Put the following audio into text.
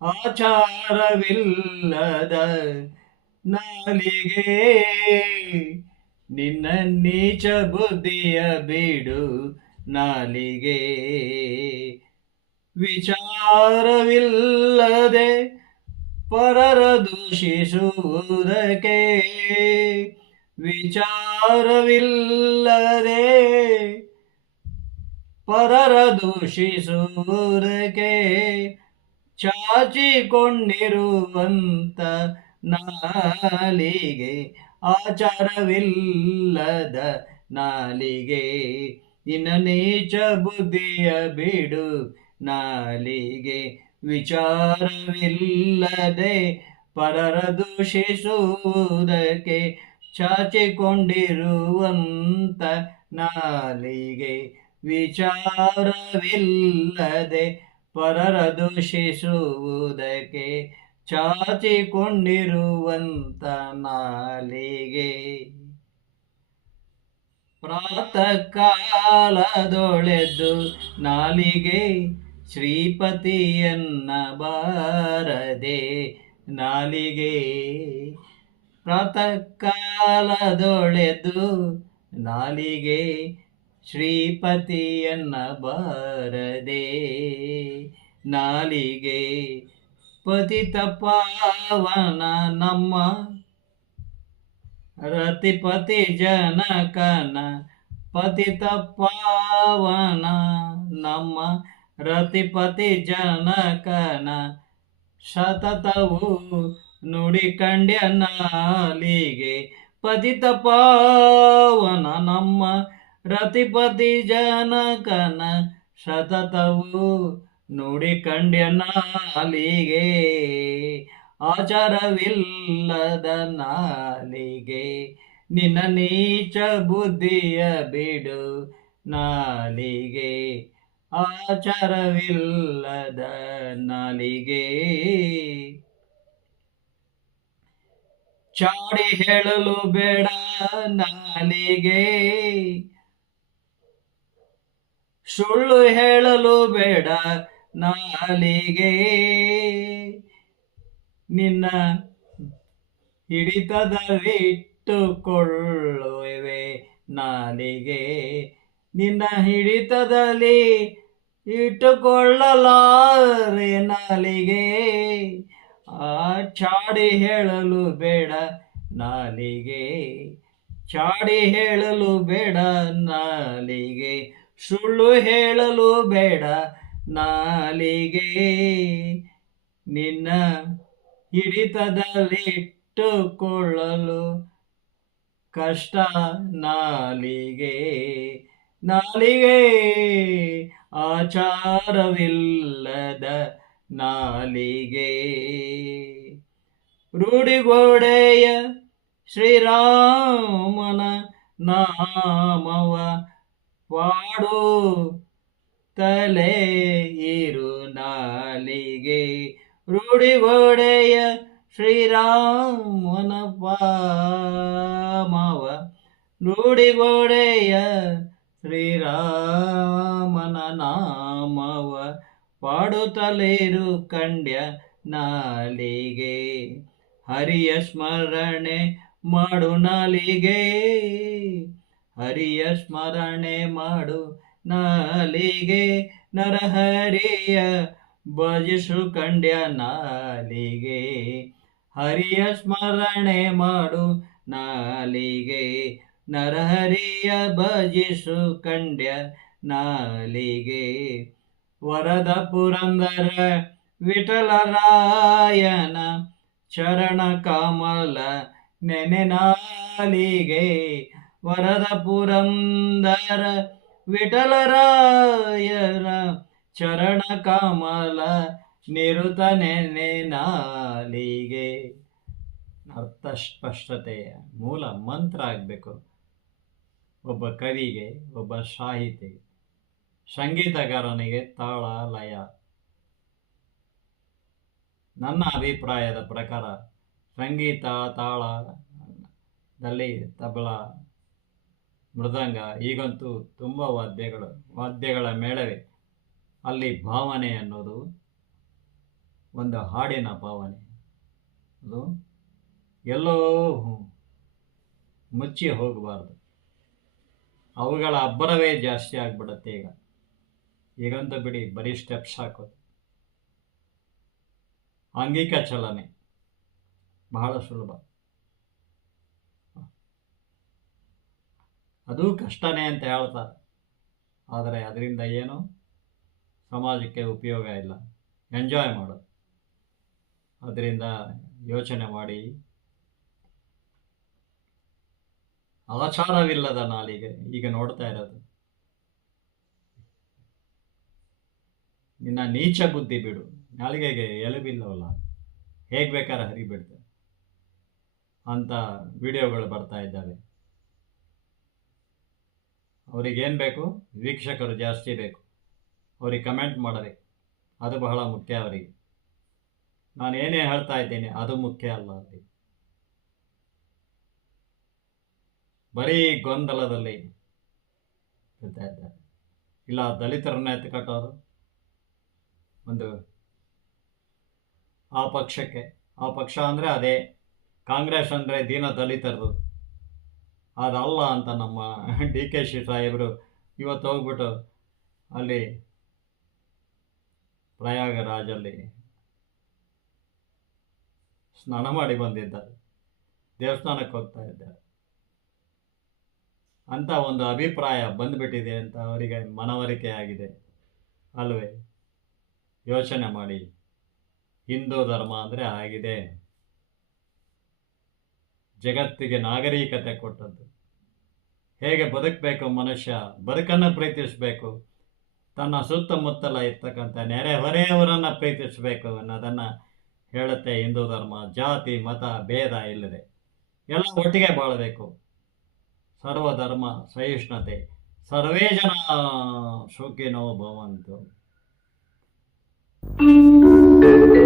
ಆಚಾರವಿಲ್ಲದ ನಾಲಿಗೆ ನಿನ್ನ ನೀಚ ಬುದ್ಧಿಯ ಬಿಡು ನಾಲಿಗೆ. ವಿಚಾರವಿಲ್ಲದೆ ಪರರ ದೂಷಿಸುವುದಕ್ಕೆ ವಿಚಾರವಿಲ್ಲದೆ ಪರರ ದೂಷಿಸುವುದಕ್ಕೆ ಚಾಚಿಕೊಂಡಿರುವಂತ ನಾಲಿಗೆ, ಆಚಾರವಿಲ್ಲದ ನಾಲಿಗೆ ಇನ್ನ ನೀಚ ಬುದ್ಧಿಯ ಬಿಡು ನಾಲಿಗೆ, ವಿಚಾರವಿಲ್ಲದೆ ಪರರ ದೂಷಿಸುವುದಕ್ಕೆ ಚಾಚಿಕೊಂಡಿರುವಂತ ನಾಲಿಗೆ ವಿಚಾರವಿಲ್ಲದೆ ಪರರ ದೂಷಿಸುವುದಕ್ಕೆ ಚಾಚಿಕೊಂಡಿರುವಂತ ನಾಲಿಗೆ. ಪ್ರಾತಃ ಕಾಲದೊಳೆದು ನಾಲಿಗೆ ಶ್ರೀಪತಿಯನ್ನ ಬಾರದೆ ನಾಲಿಗೆ ಪ್ರಾತಃ ಕಾಲದೊಳೆದು ನಾಲಿಗೆ ಶ್ರೀಪತಿಯನ್ನ ಬಾರದೆ ನಾಲಿಗೆ ಪತಿತ ಪಾವನ ನಮ್ಮ ರತಿಪತಿ ಜನಕನ ಪತಿತ ಪಾವನ ನಮ್ಮ ರತಿಪತಿ ಜನಕನ ಸತತವು ನುಡಿಕಂಡ್ಯ ನಾಲಿಗೆ ಪತಿತ ಪಾವನ ನಮ್ಮ ರತಿಪತಿ ಜನಕನ ಸತತವು ನುಡಿಕಂಡ್ಯ ನಾಲಿಗೆ ಆಚಾರವಿಲ್ಲದ ನಾಲಿಗೆ ನಿನ್ನ ನೀಚ ಬುದ್ಧಿಯ ಬಿಡು ನಾಲಿಗೆ. ಆಚಾರವಿಲ್ಲದ ನಾಲಿಗೆ. ಚಾಡಿ ಹೇಳಲು ಬೇಡ ನಾಲಿಗೆ ಸುಳ್ಳು ಹೇಳಲು ಬೇಡ ನಾಲಿಗೆ ನಿನ್ನ ಹಿಡಿತದಲ್ಲಿಟ್ಟುಕೊಳ್ಳುವೆ ನಾಲಿಗೆ ನಿನ್ನ ಹಿಡಿತದಲ್ಲಿ ಇಟ್ಟುಕೊಳ್ಳಲಾರೆ ನಾಲಿಗೆ. ಆ ಚಾಡಿ ಹೇಳಲು ಬೇಡ ನಾಲಿಗೆ. ಚಾಡಿ ಹೇಳಲು ಬೇಡ ನಾಲಿಗೆ. ಸುಳ್ಳು ಹೇಳಲು ಬೇಡ ನಾಲಿಗೆ. ನಿನ್ನ ಹಿಡಿತದಲ್ಲಿಟ್ಟುಕೊಳ್ಳಲು ಕಷ್ಟ ನಾಲಿಗೆ. ನಾಲಿಗೆ ಆಚಾರವಿಲ್ಲದ ನಾಲಿಗೆ. ರೂಢಿಗೋಡೆಯ ಶ್ರೀರಾಮನ ನಾಮವ ಪಾಡು ತಲೆ ಇರು ನಾಲಿಗೆ. ರೂಢಿಗೋಡೆಯ ಶ್ರೀರಾಮನ ಪಾಮವ ರೂಢಿಗೋಡೆಯ ಶ್ರೀರಾಮನ ನಾಮವ ಪಾಡುತ್ತಲೇರು ಕಂಡ್ಯ ನಾಲಿಗೆ. ಹರಿಯ ಸ್ಮರಣೆ ಮಾಡು ನಾಲಿಗೆ. ಹರಿಯ ಸ್ಮರಣೆ ಮಾಡು ನಾಲಿಗೆ. ನರಹರಿಯ ಭಜಿಸು ಕಂಡ್ಯ ನಾಲಿಗೆ. ಹರಿಯ ಸ್ಮರಣೆ ಮಾಡು ನಾಲಿಗೆ. ನರಹರಿಯ ಭಜಿಸು ಕಂಡ್ಯ ನಾಲಿಗೆ. ವರದ ಪುರಂದರ ವಿಠಲರಾಯನ ಚರಣ ಕಮಲ ನೆನೆನಾಲಿಗೆ ವರದ ಪುರಂದರ ವಿಠಲರಾಯನ ಚರಣ ಕಮಲ ನಿರುತ ನೆನೆನಾಲಿಗೆ ಅರ್ಥ ಸ್ಪಷ್ಟತೆಯ ಮೂಲ ಮಂತ್ರ ಆಗಬೇಕು. ಒಬ್ಬ ಕವಿಗೆ, ಒಬ್ಬ ಸಾಹಿತಿಗೆ. ಸಂಗೀತಗಾರನಿಗೆ ತಾಳ ಲಯ. ನನ್ನ ಅಭಿಪ್ರಾಯದ ಪ್ರಕಾರ ಸಂಗೀತ ತಾಳದಲ್ಲಿ ತಬಲ, ಮೃದಂಗ, ಈಗಂತೂ ತುಂಬ ವಾದ್ಯಗಳು, ವಾದ್ಯಗಳ ಮೇಳವೇ. ಅಲ್ಲಿ ಭಾವನೆ ಅನ್ನೋದು ಒಂದು ಹಾಡಿನ ಭಾವನೆ. ಅದು ಎಲ್ಲೋ ಮುಚ್ಚಿ ಹೋಗಬಾರ್ದು. ಅವುಗಳ ಅಬ್ಬರವೇ ಜಾಸ್ತಿ ಆಗ್ಬಿಡುತ್ತೆ ಈಗ. ಈಗಂತೂ ಬಿಡಿ, ಬರೀ ಸ್ಟೆಪ್ಸ್ ಹಾಕೋದು. ಆಂಗಿಕ ಚಲನೆ. ಬಹಳ ಸುಲಭ. ಅದು ಕಷ್ಟನೇ ಅಂತ ಹೇಳ್ತಾರೆ. ಆದರೆ ಅದರಿಂದ ಏನು? ಸಮಾಜಕ್ಕೆ ಉಪಯೋಗ ಇಲ್ಲ. ಎಂಜಾಯ್ ಮಾಡೋದು. ಅದರಿಂದ ಯೋಚನೆ ಮಾಡಿ. ಅಲಚಾರವಿಲ್ಲದ ನಾಲಿಗೆ ಈಗ ನೋಡ್ತಾ ಇರೋದು. ನಿನ್ನ ನೀಚ ಬುದ್ಧಿ ಬಿಡು. ನಾಲಿಗೆಗೆ ಎಲುಬಿಲ್ಲವಲ್ಲ. ಹೇಗೆ ಬೇಕಾದ್ರೆ ಹರಿಬಿಡ್ತೆ ಅಂತ ವಿಡಿಯೋಗಳು ಬರ್ತಾ ಇದ್ದಾವೆ. ಅವ್ರಿಗೇನು ಬೇಕು? ವೀಕ್ಷಕರು ಜಾಸ್ತಿ ಬೇಕು. ಅವ್ರಿಗೆ ಕಮೆಂಟ್ ಮಾಡಬೇಕು ಅದು ಬಹಳ ಮುಖ್ಯ ಅವರಿಗೆ. ನಾನು ಏನೇ ಹೇಳ್ತಾ ಇದ್ದೇನೆ, ಅದು ಮುಖ್ಯ ಅಲ್ಲ ಅಲ್ಲಿ. ಬರೀ ಗೊಂದಲದಲ್ಲಿ ಇದ್ದಾರೆ. ಇಲ್ಲ ದಲಿತರನ್ನ ಎತ್ತಿ ಕಟ್ಟೋದು ಒಂದು ಆ ಪಕ್ಷಕ್ಕೆ ಆ ಪಕ್ಷ ಅಂದರೆ ಅದೇ ಕಾಂಗ್ರೆಸ್ ಅಂದರೆ ದೀನ ದಲಿತರದು. ಅದಲ್ಲ ಅಂತ ನಮ್ಮ ಡಿ ಕೆ ಶಿ ಸಾಹೇಬರು ಇವತ್ತು ಹೋಗ್ಬಿಟ್ಟು ಅಲ್ಲಿ ಪ್ರಯಾಗರಾಜಲ್ಲಿ ಸ್ನಾನ ಮಾಡಿ ಬಂದಿದ್ದಾರೆ. ದೇವಸ್ಥಾನಕ್ಕೆ ಹೋಗ್ತಾ ಇದ್ದಾರೆ. ಅಂತ ಒಂದು ಅಭಿಪ್ರಾಯ ಬಂದ್ಬಿಟ್ಟಿದೆ ಅಂತ ಅವರಿಗೆ ಮನವರಿಕೆ ಆಗಿದೆ ಅಲ್ವೇ? ಯೋಚನೆ ಮಾಡಿ. ಹಿಂದೂ ಧರ್ಮ ಅಂದರೆ ಆಗಿದೆ. ಜಗತ್ತಿಗೆ ನಾಗರಿಕತೆ ಕೊಟ್ಟದ್ದು. ಹೇಗೆ ಬದುಕಬೇಕು ಮನುಷ್ಯ? ಬದುಕನ್ನು ಪ್ರೀತಿಸಬೇಕು. ತನ್ನ ಸುತ್ತಮುತ್ತಲ ಇರ್ತಕ್ಕಂಥ ನೆರೆಹೊರೆಯವರನ್ನು ಪ್ರೀತಿಸಬೇಕು ಅನ್ನೋದನ್ನು ಹೇಳುತ್ತೆ ಹಿಂದೂ ಧರ್ಮ. ಜಾತಿ, ಮತ, ಭೇದ ಇಲ್ಲದೆ. ಎಲ್ಲ ಒಟ್ಟಿಗೆ ಬಾಳಬೇಕು. ಸರ್ವಧರ್ಮ ಸಹಿಷ್ಣುತೆ. ಸರ್ವೇ ಜನ ಶೋಕಿನೋ ಭವಂತು. Thank you.